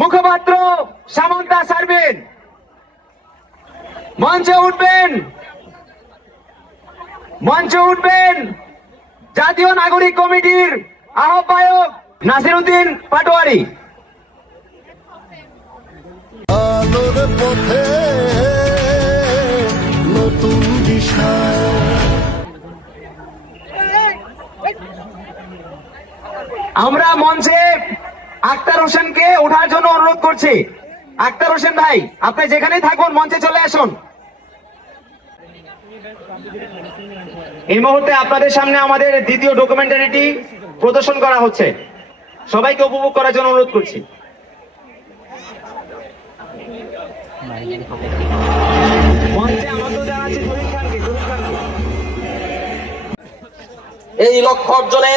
মুখপাত্র সামন্তা সার্বিন মঞ্চে উঠবেন জাতীয় নাগরিক কমিটির আহ্বায়ক নাসিরউদ্দিন পাটোয়ারি। আলোর পথে নতুন দিশা। আমরা মঞ্চে আক্তার হোসেনকে ওঠার জন্য অনুরোধ করছি। আক্তার হোসেন ভাই, আপনি যেখানেই থাকুন মঞ্চে চলে আসুন। এই মুহূর্তে আপনাদের সামনে আমাদের দ্বিতীয় ডকুমেন্টারিটি প্রদর্শন করা হচ্ছে, সবাইকে উপভোগ করার জন্য অনুরোধ করছি। এই লক্ষ্য অর্জনে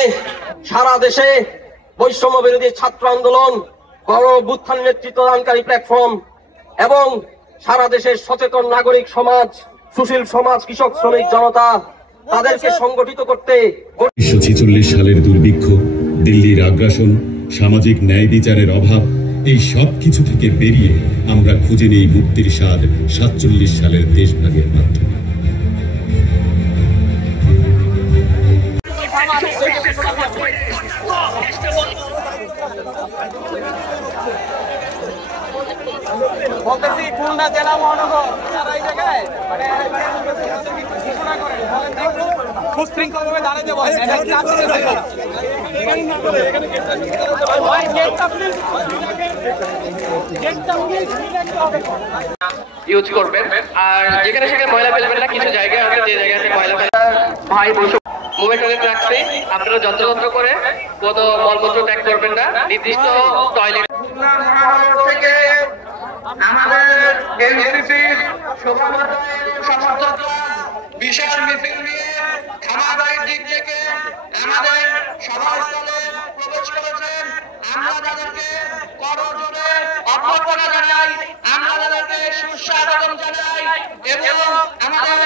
সারা দেশে বৈষম্য বিরোধী ছাত্র আন্দোলন, গণ অভ্যুত্থান নেতৃত্বদানকারী প্ল্যাটফর্ম এবং সারা দেশের সচেতন নাগরিক সমাজ, সুশীল সমাজ, কৃষক, শ্রমিক জনতা তাদেরকে সংগঠিত করতে 1946 সালের দুর্ভিক্ষ, দিল্লির আগ্রাসন, সামাজিক ন্যায় বিচারের অভাব, এই সব কিছু থেকে বেরিয়ে আমরা খুঁজে নেই মুক্তির স্বাদ 47 সালের দেশভাগের মাধ্যমে। বলতেছি খুলনা জেলা মহানগর তারা এই জায়গায় মানে ঘোষণা করেন, বলেন একটু সুশৃঙ্খলভাবে দাঁড়াতে বলেন। ইউজ করবেন, আর যেখানে সেখানে ময়লা ফেলবেন না। কিছু জায়গায় আছে যে জায়গাতে ময়লা ভাই বসে মোবাইল টয়লেট রাখছে, আপনারা যন্ত্র করে কোনো মলমূত্র ত্যাগ করবেন না। নির্দিষ্ট টয়লেট থেকে আমাদের এনসিসির সমর্থকরা বিশাল মিছিল নিয়ে খামারবাড়ির দিক থেকে আমাদের সভাস্থলে প্রবেশ করেছেন। আমরা তাদেরকে করজোড়ে অভ্যর্থনা জানাই, আমরা তাদেরকে সুস্বাগতম জানাই এবং আমাদের